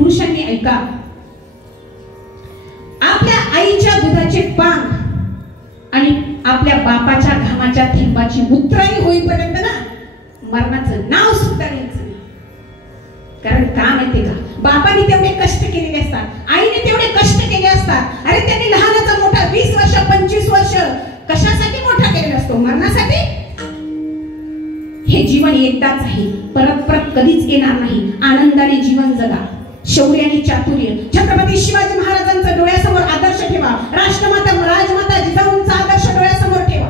पुरुषांनी ऐका, आपल्या आईच्या दुधाचे पान आणि आपल्या बापाच्या घामाच्या थेंबाची उतराई होईपर्यंत ना मरणाचं नाव सुद्धा घ्यायचं नाही. कारण का माहितीये का, बापाने तेवढे कष्ट केलेले असतात, आईने तेवढे कष्ट केले असतात. अरे त्यांनी लहानाचा मोठा 20 वर्ष 25 वर्ष कशासाठी मोठा केलेला असतो? मरणासाठी. हे जीवन एकदाच आहे, परत परत कधीच येणार नाही. आनंदाने जीवन जगा, शौर्य आणि चातुर्य. छत्रपती शिवाजी महाराजांचा डोळ्यासमोर आदर्श ठेवा, राष्ट्रमाता राजमाता जिजाऊंचा आदर्श डोळ्यासमोर ठेवा.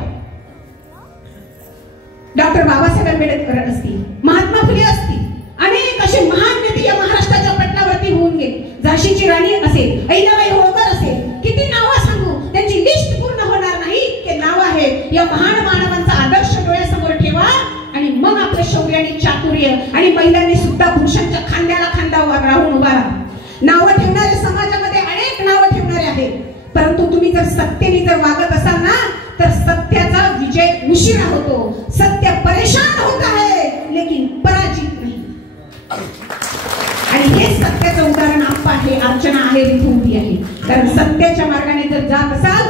डॉक्टर बाबासाहेब आंबेडकर असतील, महात्मा फुले असतील, अनेक असे महान नेते या महाराष्ट्राच्या पटलावरती होऊन गेले. झाशीची राणी असेल, अहिल्याबाई होळकर असेल, किती नावं सांगू, त्यांची लिस्ट पूर्ण होणार नाही. ते नाव आहे. या महान मानवांचा आदर्श डोळ्यासमोर ठेवा आणि मग आपलं शौर्य आणि चातुर्य. आणि महिलांनी सुद्धा पुरुषांच्या खांद्याला खांदा राहून उभा राहा. नावं ठेवणारे समाजामध्ये अनेक नावं ठेवणारे आहेत, परंतु तुम्ही जर सत्तेने जर वागत असाल ना तर सत्याचा विजय उशिरा होतो. सत्य परेशान होत आहे लेकिन पराजित नाही. आणि हे सत्याचं उदाहरण आप्पा आहे, अर्चना आहे, रितू उभी आहे. कारण सत्याच्या मार्गाने जर जात असाल